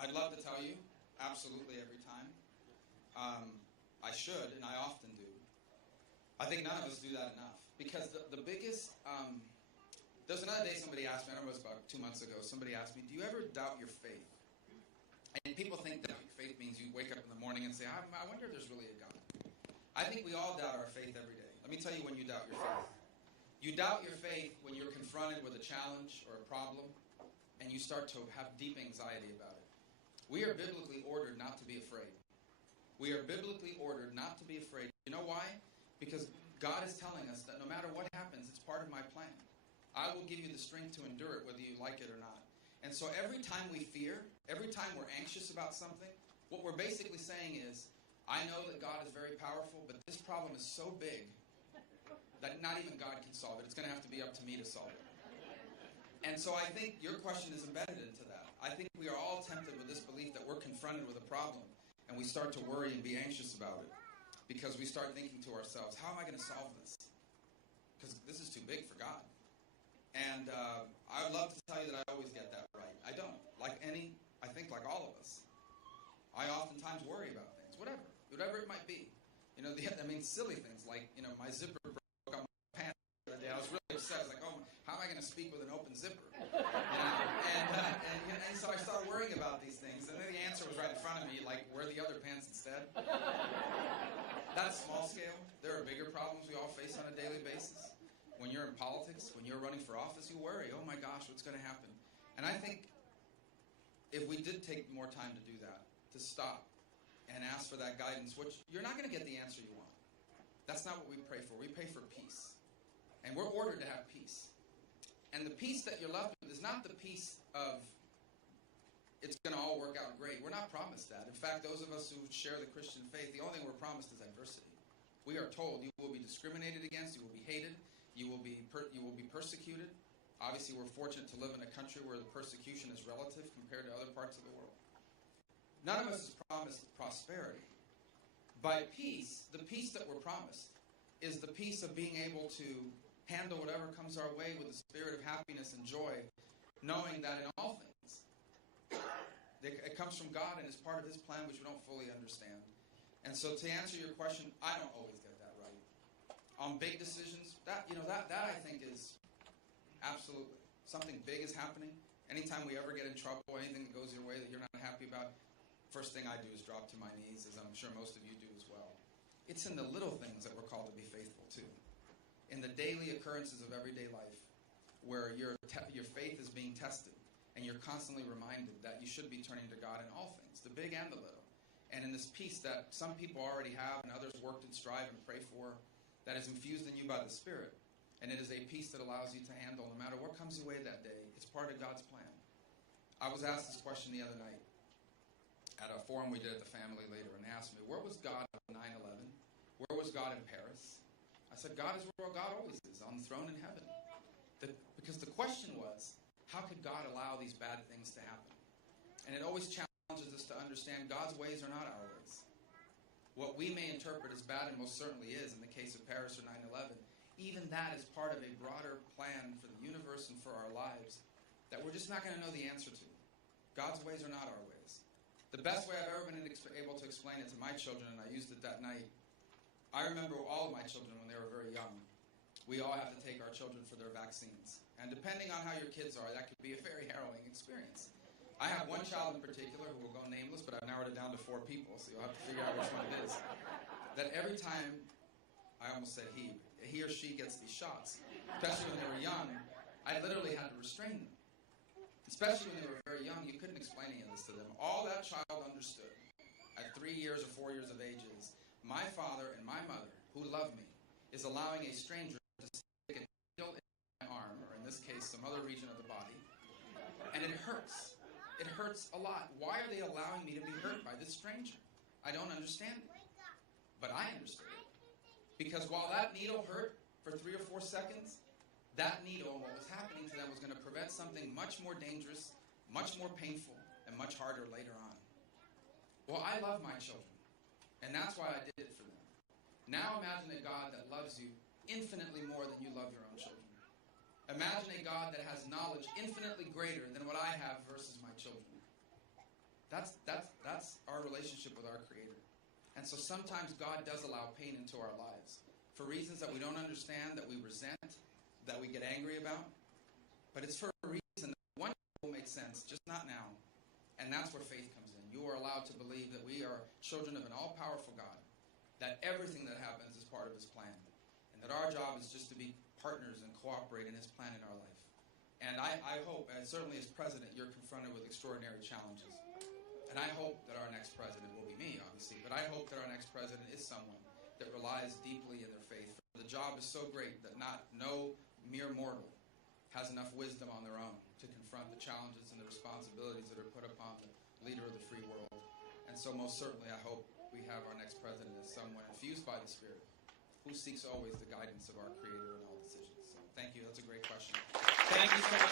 I'd love to tell you, absolutely every time. I should, and I often do. I think none of us do that enough. Because the biggest, there's another day somebody asked me, I don't know, it was about 2 months ago, somebody asked me, do you ever doubt your faith? And people think that faith means you wake up in the morning and say, I wonder if there's really a God. I think we all doubt our faith every day. Let me tell you when you doubt your faith. You doubt your faith when you're confronted with a challenge or a problem, and you start to have deep anxiety about it. We are biblically ordered not to be afraid. We are biblically ordered not to be afraid. You know why? Because God is telling us that no matter what happens, it's part of my plan. I will give you the strength to endure it, whether you like it or not. And so every time we fear, every time we're anxious about something, what we're basically saying is, I know that God is very powerful, but this problem is so big that not even God can solve it. It's going to have to be up to me to solve it. And so I think your question is embedded into that. I think we are all tempted with this belief that we're confronted with a problem, and we start to worry and be anxious about it because we start thinking to ourselves, how am I going to solve this? Because this is too big for God. And I would love to tell you that I always get that right. I don't. I think like all of us. I oftentimes worry about things, whatever it might be. You know, silly things like, my zipper broke on my pants the other day. I was really upset. I was like, oh, how am I going to speak with an open zipper? And so I started worrying about these things. And then the answer was right in front of me, like, wear the other pants instead. That's small scale. There are bigger problems we all face on a daily basis. When you're in politics, when you're running for office, you worry, oh my gosh, what's going to happen? And I think if we did take more time to do that, to stop and ask for that guidance, which you're not going to get the answer you want. That's not what we pray for. We pray for peace. And we're ordered to have peace. And the peace that you're left with is not the peace of it's going to all work out great. We're not promised that. In fact, those of us who share the Christian faith, the only thing we're promised is adversity. We are told you will be discriminated against, you will be hated, you will be persecuted. Obviously, we're fortunate to live in a country where the persecution is relative compared to other parts of the world. None of us is promised prosperity. By peace, the peace that we're promised is the peace of being able to handle whatever comes our way with a spirit of happiness and joy, knowing that in all things, it comes from God and is part of His plan, which we don't fully understand. And so to answer your question, I don't always get that right. On big decisions, that I think is absolutely something big is happening. Anytime we ever get in trouble, anything that goes your way that you're not happy about, first thing I do is drop to my knees, as I'm sure most of you do as well. It's in the little things that we're called to be faithful to. In the daily occurrences of everyday life, where your faith is being tested, and you're constantly reminded that you should be turning to God in all things, the big and the little. And in this peace that some people already have and others work and strive and pray for, that is infused in you by the Spirit. And it is a peace that allows you to handle no matter what comes your way that day. It's part of God's plan. I was asked this question the other night at a forum we did at the family later, and asked me, where was God on 9/11? Where was God in Paris? I said, God is where God always is, on the throne in heaven. Because the question was, how could God allow these bad things to happen? And it always challenges us to understand God's ways are not our ways. What we may interpret as bad, and most certainly is in the case of Paris or 9/11, even that is part of a broader plan for the universe and for our lives that we're just not going to know the answer to. God's ways are not our ways. The best way I've ever been able to explain it to my children, and I used it that night, I remember all of my children when they were very young. We all have to take our children for their vaccines. And depending on how your kids are, that could be a very harrowing experience. I have one child in particular who will go nameless, but I've narrowed it down to 4 people, so you'll have to figure out which one it is. That every time, I almost said he or she gets these shots, especially when they were young, I literally had to restrain them. Especially when they were very young, you couldn't explain any of this to them. All that child understood at 3 years or 4 years of age is, my father and my mother, who love me, is allowing a stranger to stick a needle in my arm, or in this case, some other region of the body, and it hurts. It hurts a lot. Why are they allowing me to be hurt by this stranger? I don't understand it. But I understood it. Because while that needle hurt for 3 or 4 seconds, that needle and what was happening to them was going to prevent something much more dangerous, much more painful, and much harder later on. Well, I love my children, and that's why I did it for them. Now imagine a God that loves you infinitely more than you love your own children. Imagine a God that has knowledge infinitely greater than what I have versus my children. That's our relationship with our Creator. And so sometimes God does allow pain into our lives for reasons that we don't understand, that we resent, that we get angry about. But it's for a reason that one day will make sense, just not now. And that's where faith comes in. You are allowed to believe that we are children of an all-powerful God, that everything that happens is part of His plan, and that our job is just to be partners and cooperate in His plan in our life. And I hope, and certainly as president, you're confronted with extraordinary challenges. And I hope that our next president will be me, obviously, but I hope that our next president is someone that relies deeply in their faith. The job is so great that no mere mortal has enough wisdom on their own to confront the challenges and the responsibilities that are put upon the leader of the free world. And so most certainly I hope we have our next president as someone infused by the Spirit who seeks always the guidance of our Creator in all decisions. So thank you. That's a great question. Thank you so much.